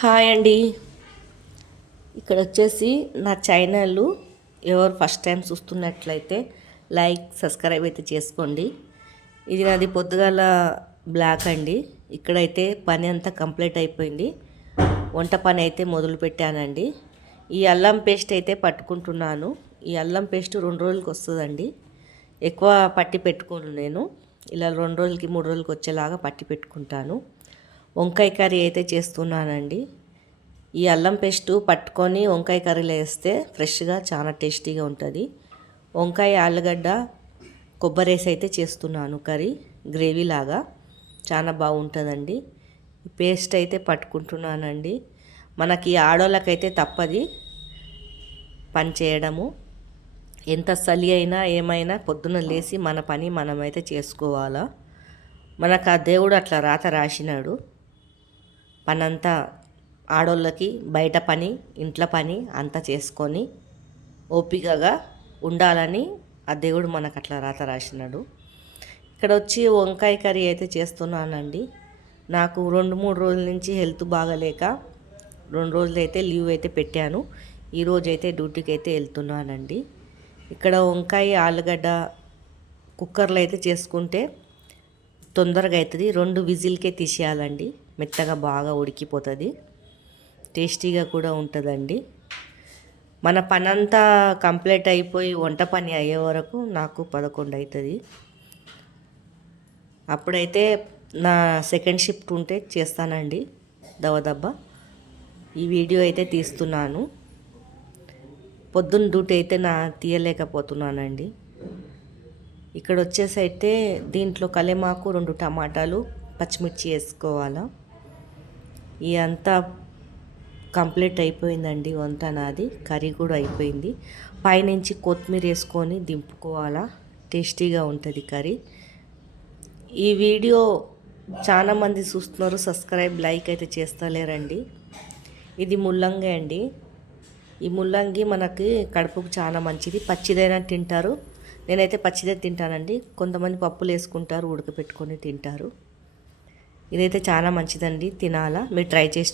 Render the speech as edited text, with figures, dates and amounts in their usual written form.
Hi అండి. ఇక్కడ వచ్చేసి నా ఛానల్ ఎవరు ఫస్ట్ టైం చూస్తున్నట్లయితే లైక్ సబ్స్క్రైబ్ అయితే చేసుకోండి. ఇది నాది పొద్దుగాల బ్లాక్ అండి. ఇక్కడైతే పని అంతా కంప్లీట్ అయిపోయింది. వంట పని అయితే మొదలు పెట్టానండి. ఈ అల్లం పేస్ట్ అయితే పట్టుకుంటున్నాను. ఈ అల్లం పేస్ట్ 2 రోజులకి వస్తుందండి. ఎక్కువ పట్టి పెట్టుకోను నేను. ఇలా 2 రోజులకి 3 రోజులకి వచ్చేలాగా పట్టి పెట్టుకుంటాను. వంకాయ కర్రీ అయితే చేస్తున్నానండి. ఈ అల్లం పేస్టు పట్టుకొని వంకాయ కర్రీలో వేస్తే ఫ్రెష్గా చాలా టేస్టీగా ఉంటుంది. వంకాయ ఆలుగడ్డ కొబ్బరి వేసి అయితే చేస్తున్నాను కర్రీ, గ్రేవీ లాగా చాలా బాగుంటుందండి. పేస్ట్ అయితే పట్టుకుంటున్నానండి. మనకి ఆడోళ్ళకైతే తప్పది పని చేయడము. ఎంత చలి అయినా ఏమైనా పొద్దున లేచి మన పని మనమైతే చేసుకోవాలా. మనకు ఆ దేవుడు అట్లా రాత రాసినాడు. పనంతా ఆడోళ్ళకి బయట పని ఇంట్లో పని అంతా చేసుకొని ఓపికగా ఉండాలని ఆ దేవుడు మనకు అట్లా రాత రాసినాడు. ఇక్కడ వచ్చి వంకాయ కర్రీ అయితే చేస్తున్నానండి. నాకు 2-3 రోజుల నుంచి హెల్త్ బాగలేక 2 రోజులు అయితే లీవ్ అయితే పెట్టాను. ఈరోజు అయితే డ్యూటీకి అయితే వెళ్తున్నానండి. ఇక్కడ వంకాయ ఆలుగడ్డ కుక్కర్లో అయితే చేసుకుంటే తొందరగా అవుతుంది. 2 విజిల్కే తీసేయాలండి. మెత్తగా బాగా ఉడికిపోతుంది. టేస్టీగా కూడా ఉంటుందండి. మన పని అంతా కంప్లీట్ అయిపోయి వంట పని అయ్యే వరకు నాకు 11 అవుతుంది. అప్పుడైతే నా సెకండ్ షిఫ్ట్ ఉంటే చేస్తానండి దవదబ్బ. ఈ వీడియో అయితే తీస్తున్నాను. పొద్దున్న డ్యూటీ అయితే తీయలేకపోతున్నానండి. ఇక్కడ వచ్చేసి అయితే దీంట్లో కలెమాకు 2 టమాటాలు పచ్చిమిర్చి వేసుకోవాలా. ఈ అంతా కంప్లీట్ అయిపోయిందండి వంట నాది. కర్రీ కూడా అయిపోయింది. పైనుంచి కొత్తిమీర వేసుకొని దింపుకోవాలా. టేస్టీగా ఉంటుంది కర్రీ. ఈ వీడియో చాలామంది చూస్తున్నారు, సబ్స్క్రైబ్ లైక్ అయితే చేస్తలేరండి. ఇది ముల్లంగి అండి. ఈ ముల్లంగి మనకి కడుపుకు చాలా మంచిది. పచ్చిదైనా తింటారు. నేనైతే పచ్చిదే తింటానండి. కొంతమంది పప్పులు వేసుకుంటారు, ఉడకపెట్టుకొని తింటారు. ఇదైతే చాలా మంచిదండి, తినాలా. మీరు ట్రై చేసి